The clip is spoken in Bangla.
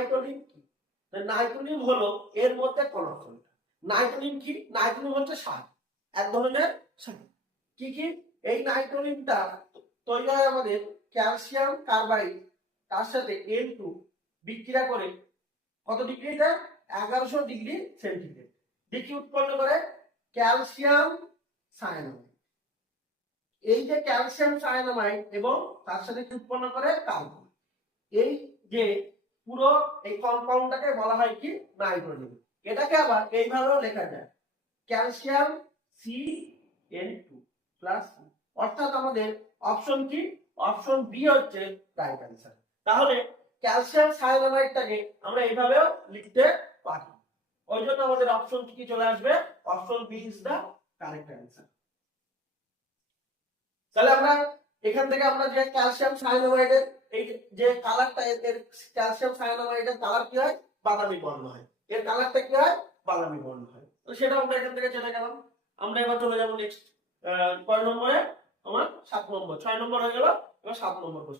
নাইট্রোলিন কি? নাইট্রোলিন হলো এর মধ্যে কণা। নাইট্রোলিন কি? নাইট্রোলিন হচ্ছে সার, এক ধরনের সার। কি কি? এই নাইট্রোলিনটা তৈরি হয় আমাদের ক্যালসিয়াম কার্বাইড তার সাথে N2 বিক্রিয়া করে কত ডিগ্রিতে? 1100 ডিগ্রি সেন্টিগ্রেড। কি উৎপন্ন করে? Calcium cyanamide. এই যে ক্যালসিয়াম সায়ানামাইড এবং তার সাথে কি উৎপন্ন করে? কার্বন। এই যে পুরো এই কম্পাউন্ডটাকে বলা হয় কি? নাইট্রোজেন। এটাকে আবার এইভাবেও লেখা যায়, ক্যালসিয়াম CN2 প্লাস। অর্থাৎ আমাদের অপশন কি? অপশন বি হচ্ছে রাইট অ্যান্সার। তাহলে ক্যালসিয়াম সায়ানামাইডটাকে আমরা এইভাবেও লিখতে পারি। ওই জন্য আমাদের অপশন কি চলে আসবে? Option B is the correct answer. তাহলে আমরা এখান থেকে আমরা যে ক্যালসিয়াম সায়ানামাইডের এই যে কালারটা, এর ক্যালসিয়াম সায়ানামাইডের কালার কি হয়? বাদামি বর্ণ হয়। এর কালারটা কি হয়? বাদামি বর্ণ হয়। তো সেটা আমরা এখান থেকে চলে গেলাম। আমরা এবার চলে যাব নেক্সট কয় নম্বরে? আমার 7 নম্বর। 6 নম্বর হয়ে গেল, এবার 7 নম্বর কোশ্চেন।